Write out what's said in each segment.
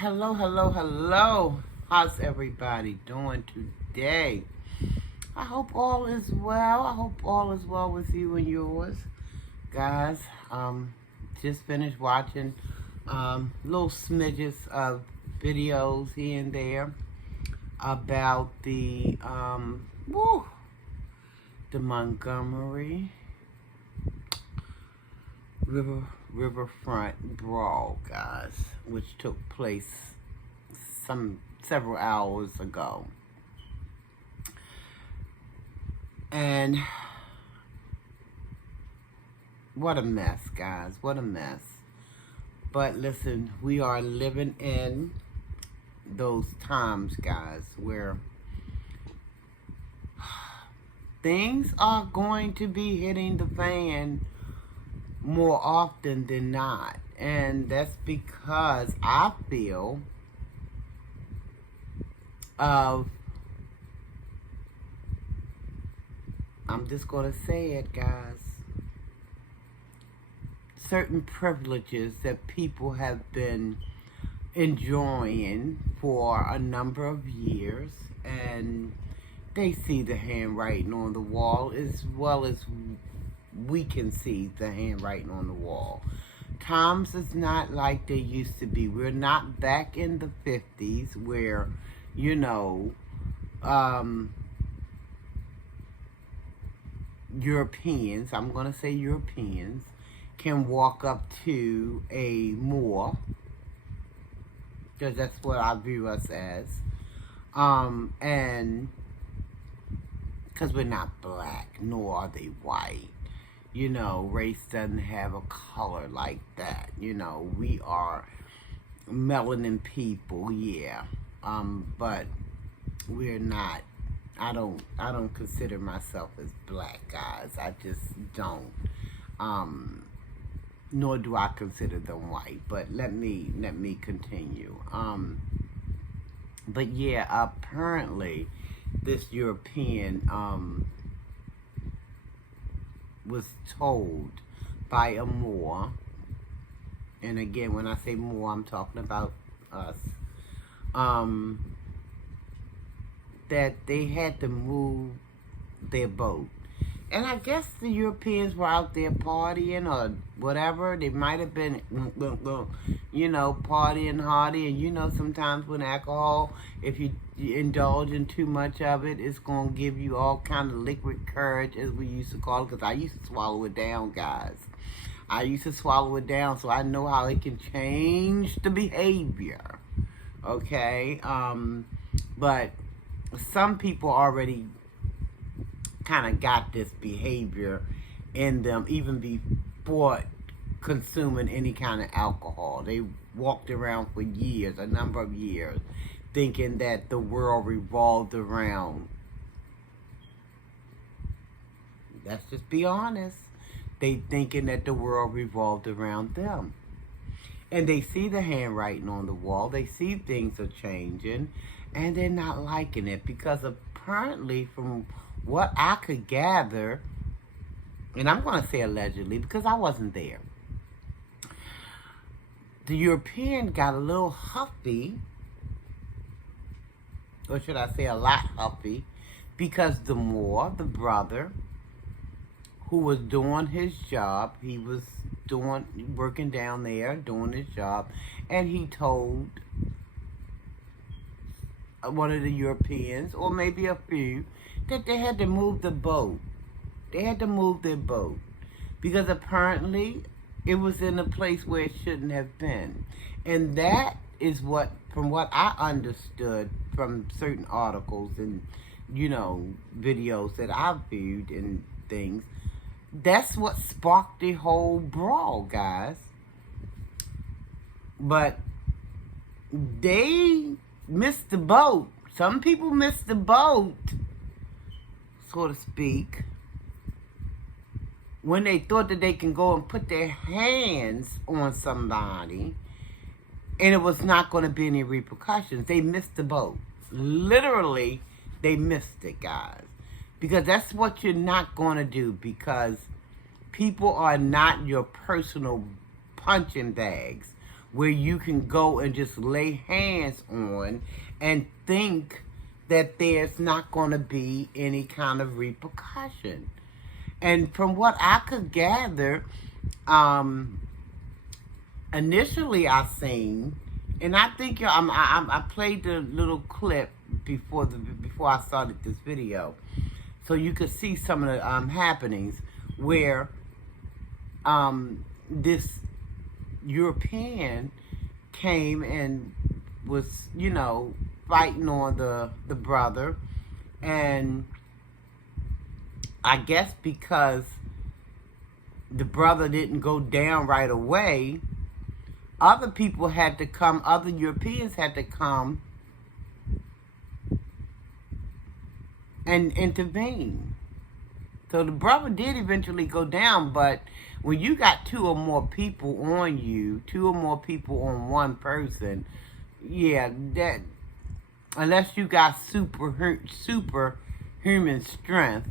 Hello, hello, hello. How's everybody doing today? I hope all is well. I hope all is well with you and yours. Guys, just finished watching little smidges of videos here and there about the Montgomery Riverfront Brawl, guys, which took place several hours ago. And what a mess, guys. What a mess. But listen, we are living in those times, guys, where things are going to be hitting the fan more often than not. And that's because I feel of, I'm just going to say it, guys, certain privileges that people have been enjoying for a number of years, and they see the handwriting on the wall as well as we can see the handwriting on the wall. Times is not like they used to be. We're not back in the 50s where, you know, Europeans, I'm going to say Europeans, can walk up to a Moor, because that's what I view us as, and because we're not black, nor are they white. You know, race doesn't have a color like that. You know, we are melanin people, yeah. But we're not. I don't consider myself as black, guys. I just don't. Nor do I consider them white. But let me continue. But yeah, apparently this European was told by a Moor, and again, when I say Moor, I'm talking about us, that they had to move their boat. And I guess the Europeans were out there partying or whatever. They might have been, you know, partying hardy. And you know, sometimes with alcohol, if you indulge in too much of it, it's going to give you all kind of liquid courage, as we used to call it. Because I used to swallow it down, guys. I used to swallow it down, so I know how it can change the behavior. Okay? But some people already kind of got this behavior in them even before consuming any kind of alcohol. They walked around for years, a number of years, thinking that the world revolved around. Let's just be honest. They thinking that the world revolved around them. And they see the handwriting on the wall. They see things are changing. And they're not liking it because apparently, from what I could gather, and I'm going to say allegedly because I wasn't there, the European got a little huffy, or should I say a lot huffy, because the Moor, the brother, who was doing his job, he was working down there, doing his job, and he told one of the Europeans, or maybe a few, that they had to move the boat. They had to move their boat because apparently it was in a place where it shouldn't have been. And that is what, from what I understood from certain articles and, you know, videos that I've viewed and things, that's what sparked the whole brawl, guys. But they missed the boat. Some people missed the boat, so to speak, when they thought that they can go and put their hands on somebody and it was not going to be any repercussions. They missed the boat. Literally, they missed it, guys. Because that's what you're not going to do, because people are not your personal punching bags where you can go and just lay hands on and think that there's not going to be any kind of repercussion. And from what I could gather, initially I seen, and I think I played the little clip before I started this video, so you could see some of the happenings where this European came and was, fighting on the brother, and I guess because the brother didn't go down right away, other people had to come, other Europeans had to come and intervene. So the brother did eventually go down, but when you got two or more people on you, two or more people on one person, yeah, that, unless you got superhuman strength,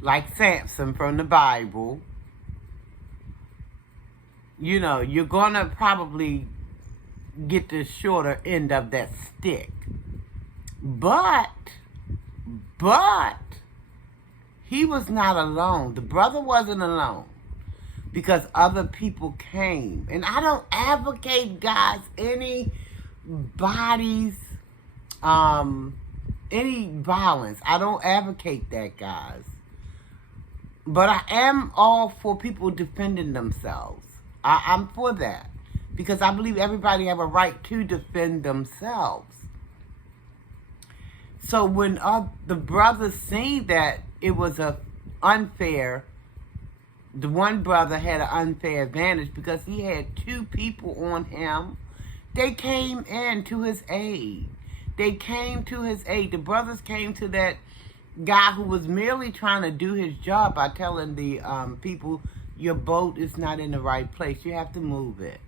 like Samson from the Bible, you're gonna probably get the shorter end of that stick. But he was not alone. The brother wasn't alone, because other people came. And I don't advocate, guys, anybody's any violence. I don't advocate that, guys. But I am all for people defending themselves. I'm for that, because I believe everybody have a right to defend themselves. So when the brothers seen that it was unfair, the one brother had an unfair advantage because he had two people on him, they came in to his aid. They came to his aid. The brothers came to that guy who was merely trying to do his job by telling the people, your boat is not in the right place. You have to move it.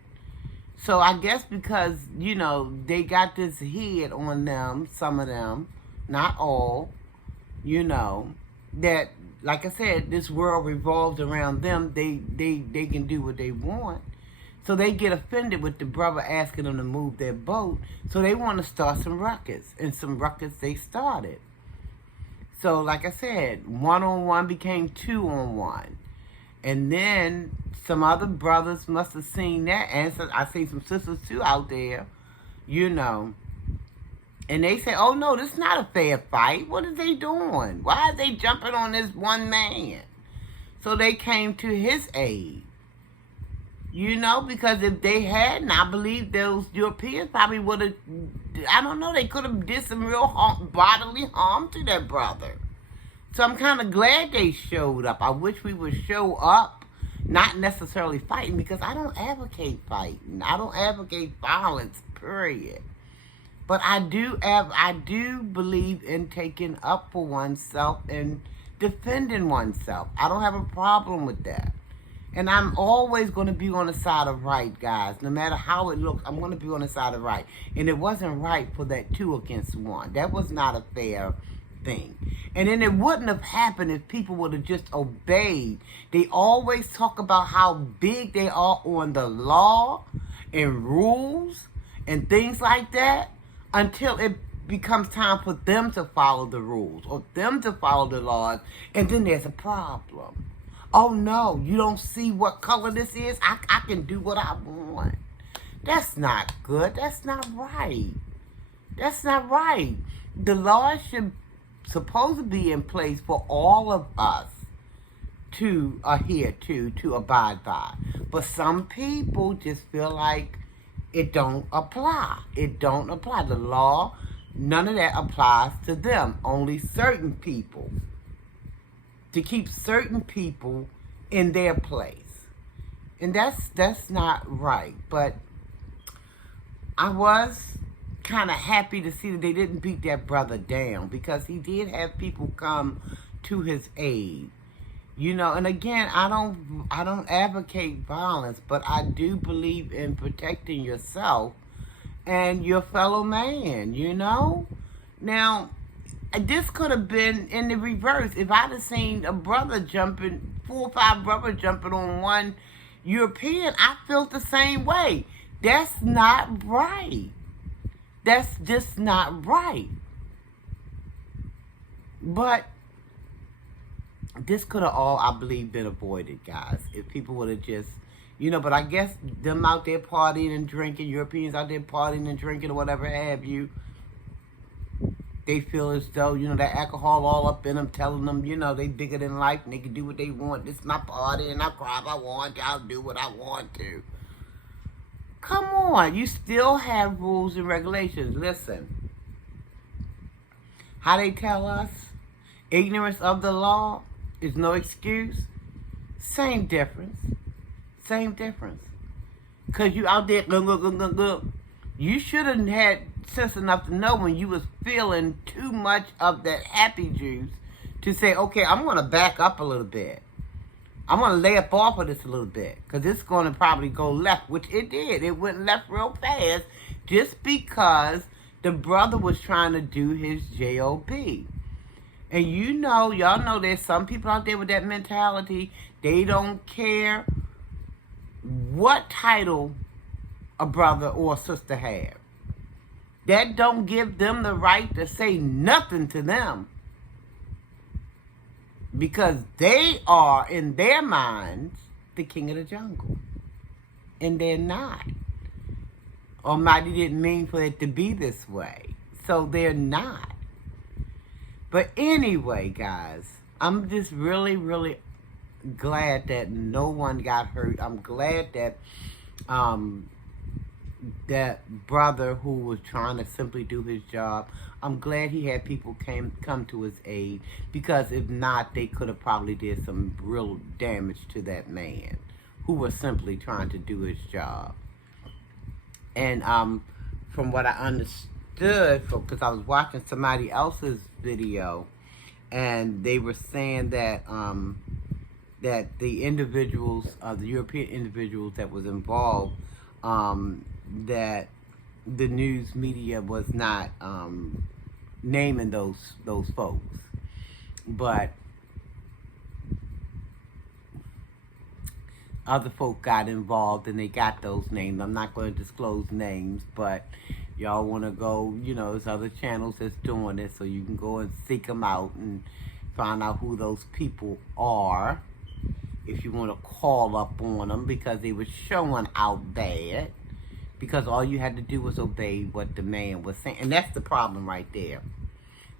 So I guess because, they got this head on them, some of them, not all, that, like I said, this world revolves around them. They can do what they want. So they get offended with the brother asking them to move their boat. So they want to start some ruckus. And some ruckus they started. So, like I said, 1-on-1 became 2-on-1. And then some other brothers must have seen that. And so I see some sisters too out there, And they say, oh no, this is not a fair fight. What are they doing? Why are they jumping on this one man? So they came to his aid. Because if they hadn't, I believe those Europeans probably would have, I don't know, they could have did some real bodily harm to that brother. So I'm kind of glad they showed up. I wish we would show up, not necessarily fighting, because I don't advocate fighting. I don't advocate violence, period. But I do believe in taking up for oneself and defending oneself. I don't have a problem with that. And I'm always going to be on the side of right, guys. No matter how it looks, I'm going to be on the side of right. And it wasn't right for that 2 against 1. That was not a fair thing. And then it wouldn't have happened if people would have just obeyed. They always talk about how big they are on the law and rules and things like that, until it becomes time for them to follow the rules or them to follow the laws, and then there's a problem. Oh no, you don't see what color this is? I can do what I want. That's not good. That's not right. That's not right. The law should supposed to be in place for all of us to adhere to abide by. But some people just feel like it don't apply. It don't apply. The law, none of that applies to them. Only certain people. To keep certain people in their place. And that's not right. But I was kind of happy to see that they didn't beat that brother down, because he did have people come to his aid. And again, I don't advocate violence, but I do believe in protecting yourself and your fellow man, Now, this could have been in the reverse. If I'd have seen a brother jumping, 4 or 5 brothers jumping on one European, I felt the same way. That's not right. That's just not right. But this could have all, I believe, been avoided, guys, if people would have just, but I guess them out there partying and drinking, Europeans out there partying and drinking or whatever have you, they feel as though, that alcohol all up in them, telling them, they bigger than life and they can do what they want. This is my party and I cry if I want. I'll do what I want to. Come on. You still have rules and regulations. Listen. How they tell us, ignorance of the law is no excuse. Same difference. Same difference. Because you out there, you should have had sense enough to know when you was feeling too much of that happy juice to say, okay, I'm going to back up a little bit. I'm going to lay up off of this a little bit because it's going to probably go left, which it did. It went left real fast just because the brother was trying to do his job. And y'all know there's some people out there with that mentality. They don't care what title a brother or a sister have. That don't give them the right to say nothing to them. Because they are, in their minds, the king of the jungle. And they're not. Almighty didn't mean for it to be this way. So they're not. But anyway, guys, I'm just really, really glad that no one got hurt. I'm glad that that brother who was trying to simply do his job, I'm glad he had people come to his aid, because if not, they could have probably did some real damage to that man who was simply trying to do his job. And from what I understood, because I was watching somebody else's video, and they were saying that that the individuals, the European individuals that was involved, that the news media was not naming those folks, but other folk got involved and they got those names. I'm not going to disclose names, but y'all want to go, there's other channels that's doing it, so you can go and seek them out and find out who those people are if you want to call up on them, because they were showing out bad. Because all you had to do was obey what the man was saying. And that's the problem right there.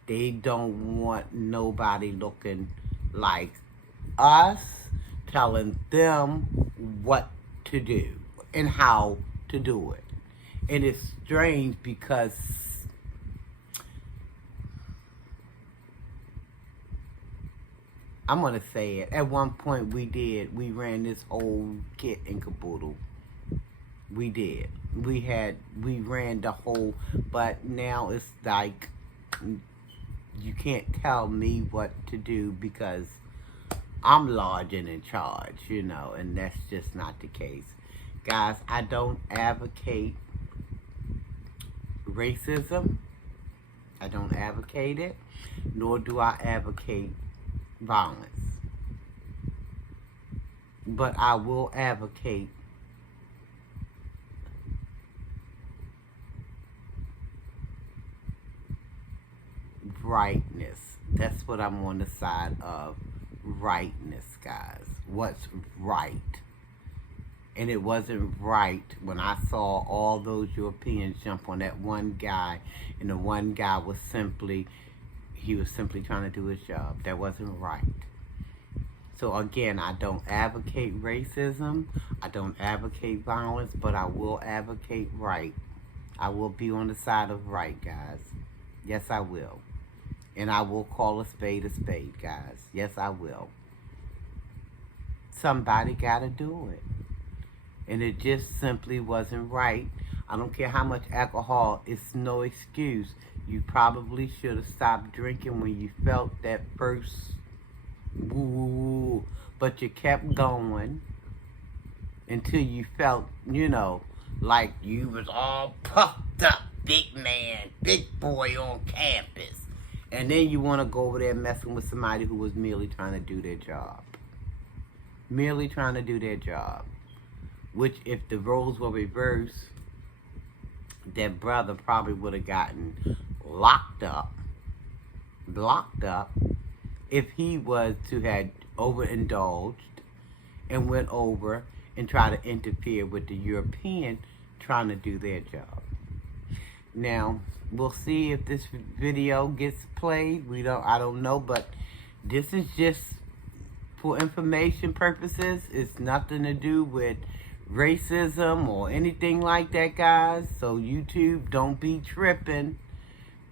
They don't want nobody looking like us, telling them what to do and how to do it. And it's strange because I'm going to say it. At one point we ran this whole kit and caboodle. We did. We ran the whole, but now it's like, you can't tell me what to do because I'm large and in charge, and that's just not the case. Guys, I don't advocate racism. I don't advocate it, nor do I advocate violence. But I will advocate rightness. That's what I'm on the side of. Rightness, guys. What's right? And it wasn't right when I saw all those Europeans jump on that one guy, and the one guy was simply trying to do his job. That wasn't right. So again, I don't advocate racism. I don't advocate violence, but I will advocate right. I will be on the side of right, guys. Yes, I will. And I will call a spade, guys. Yes, I will. Somebody got to do it. And it just simply wasn't right. I don't care how much alcohol. It's no excuse. You probably should have stopped drinking when you felt that first woo. But you kept going until you felt, like you was all puffed up. Big man, big boy on campus. And then you want to go over there messing with somebody who was merely trying to do their job. Merely trying to do their job. which if the roles were reversed, that brother probably would have gotten locked up, if he was to have overindulged and went over and tried to interfere with the European trying to do their job. Now, we'll see if this video gets played. I don't know, but this is just for information purposes. It's nothing to do with racism or anything like that, guys. So YouTube, don't be tripping,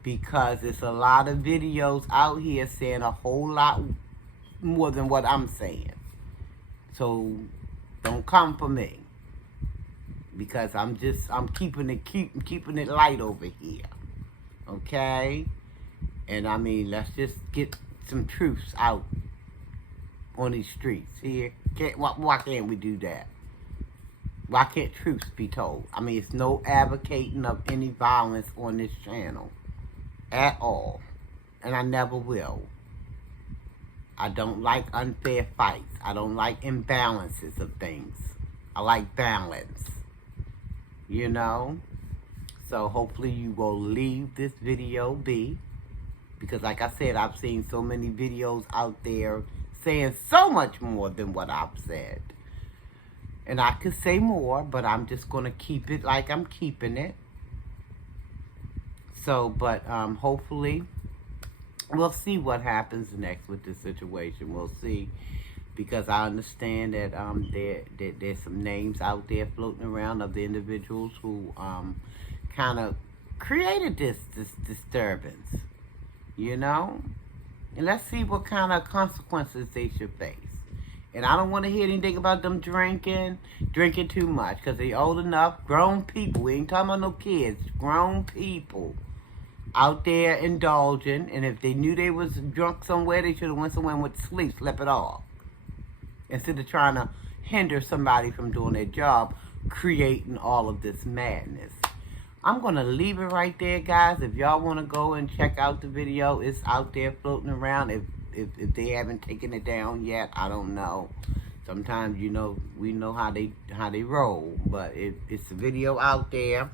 because it's a lot of videos out here saying a whole lot more than what I'm saying. So don't come for me, because I'm keeping it light over here. Okay? And I mean, let's just get some truths out on these streets here. Why can't we do that? Why can't truths be told? I mean, it's no advocating of any violence on this channel at all. And I never will. I don't like unfair fights. I don't like imbalances of things. I like balance. You know? So hopefully you will leave this video be. Because like I said, I've seen so many videos out there saying so much more than what I've said. And I could say more, but I'm just going to keep it like I'm keeping it. So, but hopefully we'll see what happens next with this situation. We'll see. Because I understand that there's some names out there floating around of the individuals who kind of created this disturbance. You know? And let's see what kind of consequences they should face. And I don't want to hear anything about them drinking too much. Because they old enough, grown people. We ain't talking about no kids. Grown people out there indulging. And if they knew they was drunk somewhere, they should have went somewhere and went to sleep, slept it off. Instead of trying to hinder somebody from doing their job, creating all of this madness. I'm going to leave it right there, guys. If y'all want to go and check out the video, it's out there floating around. If they haven't taken it down yet, I don't know. Sometimes, you know, we know how they roll. But it's a video out there.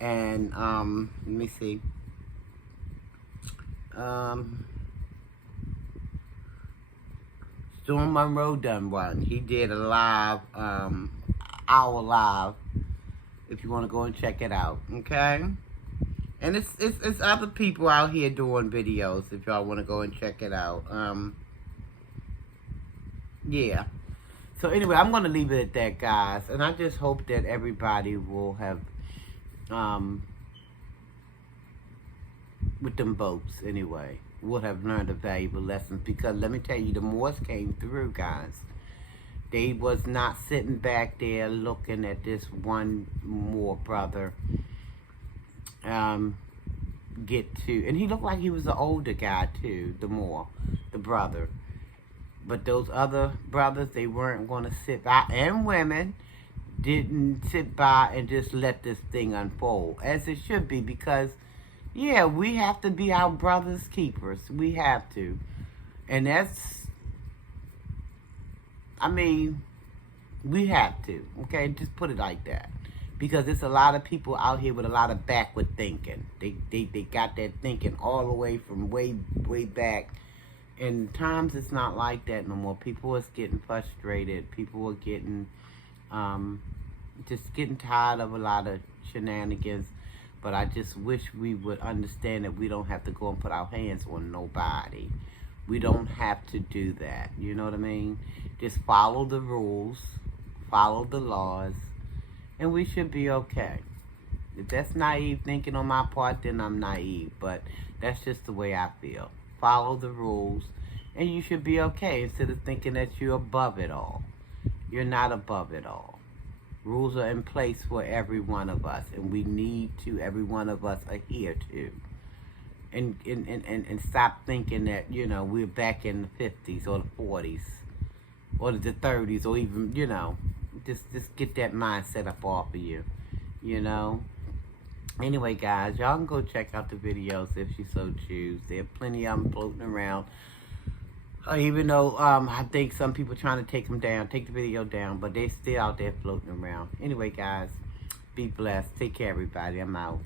And, let me see. Storm Monroe done one. He did a live, hour live. If you want to go and check it out, okay? And it's other people out here doing videos. If y'all want to go and check it out, yeah. So anyway, I'm gonna leave it at that, guys. And I just hope that everybody will have, with them votes anyway, would have learned a valuable lesson. Because let me tell you, the Moors came through, guys. They was not sitting back there looking at this one Moor brother get to, and he looked like he was an older guy too, the Moor, the brother. But those other brothers, they weren't going to sit by, and women didn't sit by and just let this thing unfold, as it should be. Because, yeah, we have to be our brother's keepers. We have to. And that's, I mean, we have to, okay? Just put it like that. Because there's a lot of people out here with a lot of backward thinking. They got that thinking all the way from way back. And times it's not like that no more. People are getting frustrated. People are getting, just getting tired of a lot of shenanigans. But I just wish we would understand that we don't have to go and put our hands on nobody. We don't have to do that. You know what I mean? Just follow the rules, follow the laws, and we should be okay. If that's naive thinking on my part, then I'm naive. But that's just the way I feel. Follow the rules, and you should be okay, instead of thinking that you're above it all. You're not above it all. Rules are in place for every one of us, and we need to, every one of us, adhere to. And stop thinking that, you know, we're back in the 50s or the 40s or the 30s, or even, you know, just get that mindset up off of you, you know. Anyway, guys, y'all can go check out the videos if you so choose. There are plenty of them floating around. Even though I think some people trying to take them down, take the video down, but they still out there floating around. Anyway, guys, be blessed. Take care, everybody. I'm out.